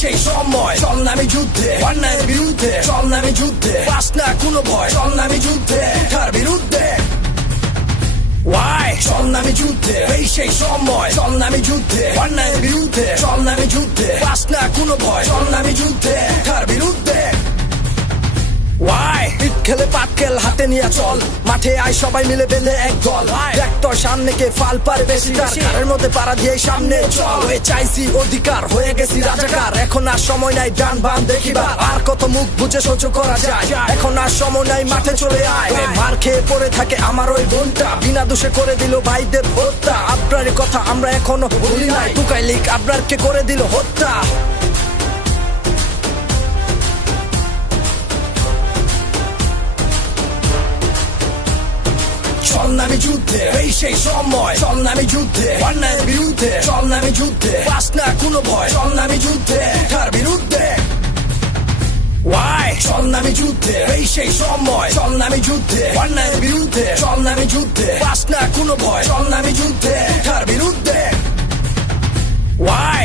সেই সময় চল নামে যুদ্ধে, অন্যায়ের বিরুদ্ধে চল নামে যুদ্ধে, পাস না কোনো ভয় চল নামে যুদ্ধে, তার বিরুদ্ধে ওয়াই চল নামে যুদ্ধে, এই সেই সময় চল নামে যুদ্ধে, অন্যায়ের বিরুদ্ধে চল নামে যুদ্ধে, পাস না কোনো ভয় চল নামে যুদ্ধে, তার বিরুদ্ধে ওয়াই পিট খেলে পাটকেল হাতে নিয়ে চল, মাঠে আয় সবাই মিলে বেঁধে এক দল, দেখ তোর সামনে কে ফাল পারে বেশি, তার ঘরের মধ্যে পাড়া দিয়ে সামনে চল, হয়ে চাইছি অধিকার হয়ে গেছি রাজাকার, এখন আর সময় নাই ডান বাম দেখিবার, আর কত মুখ বুঝে সহ্য করা যায়, এখন আর সময় নাই মাঠে চলে আয়, মার খেয়ে পড়ে থাকে আমার ওই বোনটা, বিনা দোষে করে দিল ভাইদের হত্যা, আবরারের কথা আমরা এখনো ভুলি নাই, টুকাই লিক আবরারকে করে দিল হত্যা। চল নামে যুদ্ধে, এই সেই সময় চল নামে যুদ্ধে, অন্যায়ের বিরুদ্ধে চল নামে যুদ্ধে, পাস না কোনো ভয় চল নামে যুদ্ধে, তার বিরুদ্ধে ওয়াই চল নামে যুদ্ধে, এই সেই সময় চল নামে যুদ্ধে, অন্যায়ের বিরুদ্ধে চল নামে যুদ্ধে, পাস না কোনো ভয় চল নামে যুদ্ধে, তার বিরুদ্ধে ওয়াই।